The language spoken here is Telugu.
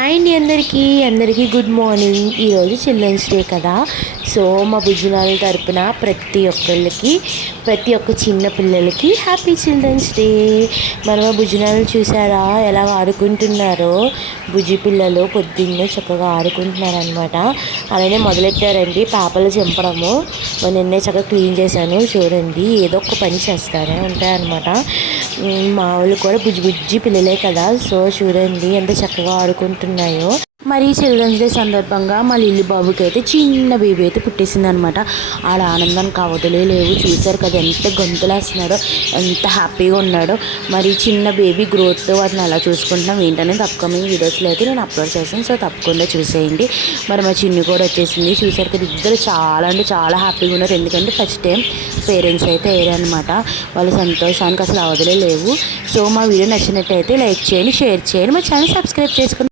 హాయ్ అండి అందరికీ గుడ్ మార్నింగ్. ఈరోజు చిల్డ్రన్స్ డే కదా. సో మా భుజనాల తరపున ప్రతి ఒక్క చిన్న పిల్లలకి హ్యాపీ చిల్డ్రన్స్ డే. మరి మా భుజనాలు చూసారా ఎలా ఆడుకుంటున్నారో. బుజ్జి పిల్లలు పొద్దున్నే చక్కగా ఆడుకుంటున్నారనమాట. అలానే మొదలెట్టారండి పేపర్లు చింపడము. నిన్నే చక్కగా క్లీన్ చేశాను. చూడండి ఏదో ఒక పని చేస్తారే ఉంటాయన్నమాట. మా వాళ్ళు కూడా బుజ్జి పిల్లలే కదా. సో చూడండి ఎంత చక్కగా ఆడుకుంటున్నాయో. మరి చిల్డ్రన్స్ డే సందర్భంగా మా లిల్లీ బాబుకి అయితే చిన్న బేబీ అయితే పుట్టేసింది అనమాట. ఆడ ఆనందానికి అవధులే లేవు. చూసారు కదా ఎంత గొంతులేస్తున్నాడో, ఎంత హ్యాపీగా ఉన్నాడో. మరి చిన్న బేబీ గ్రోత్ వాటిని అలా చూసుకుంటున్నాం ఏంటనేది అప్కమింగ్ వీడియోస్లో అయితే నేను అప్లోడ్ చేస్తాను. సో తప్పకుండా చూసేయండి. మరి మా చిన్ని కూడా వచ్చేసింది. చూసారు కదా ఇద్దరు చాలా హ్యాపీగా ఉన్నారు. ఎందుకంటే ఫస్ట్ టైం పేరెంట్స్ అయితే అయ్యారనమాట. వాళ్ళ సంతోషానికి అసలు అవధులే లేవు. సో మా వీడియో నచ్చినట్టయితే లైక్ చేయండి, షేర్ చేయండి, మా ఛానల్ సబ్స్క్రైబ్ చేసుకోండి.